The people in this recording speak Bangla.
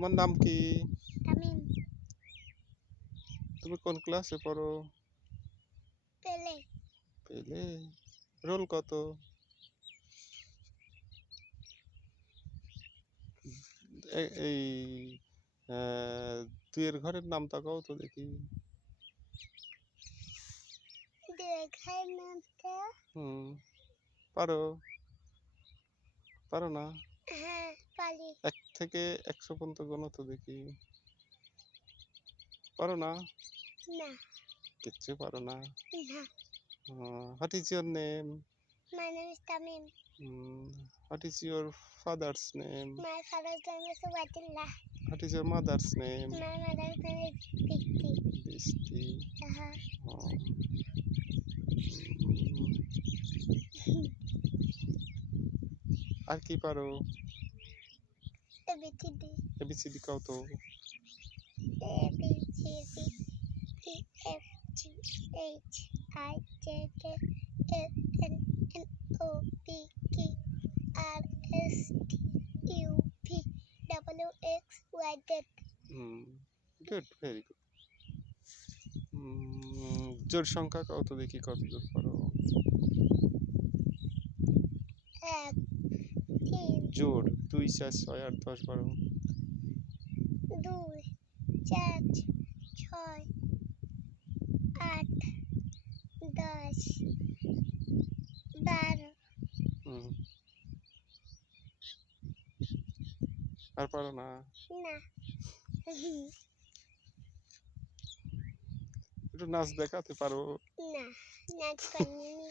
তোমার নাম কি? তামিম। তুমি কোন ক্লাসে পড়ো? পেলে। পেলে। রোল কত? এই দুইয়ের ঘরের নামটা কও তো দেখি। দেখার নামটা? পারো? পারো না? হ্যাঁ পারি। 1 থেকে 100 পর্যন্ত গোনো তো দেখি। পারো না? না। কিচ্ছু পারো না? না। What is your name? My name is Tamim. What is your father's name? My father's name is Ubaidullah. What is your mother's name? My mother's name is Bikti. Bishti. Uh-huh. আর কি পারো? ABCD. ABCD কও তো। A B C D E F G H I J K L M N O P Q R S T U V W X Y Z. Good, very good. জোড় সংখ্যা কত দেখি কত দূর পারো? 1 3 জোড় 2 4 6 8 10 12। 2 4 6 8 10 12। আর পারো না? না। একটু নাচ দেখাতে পারো? না, নাচ পারিনি।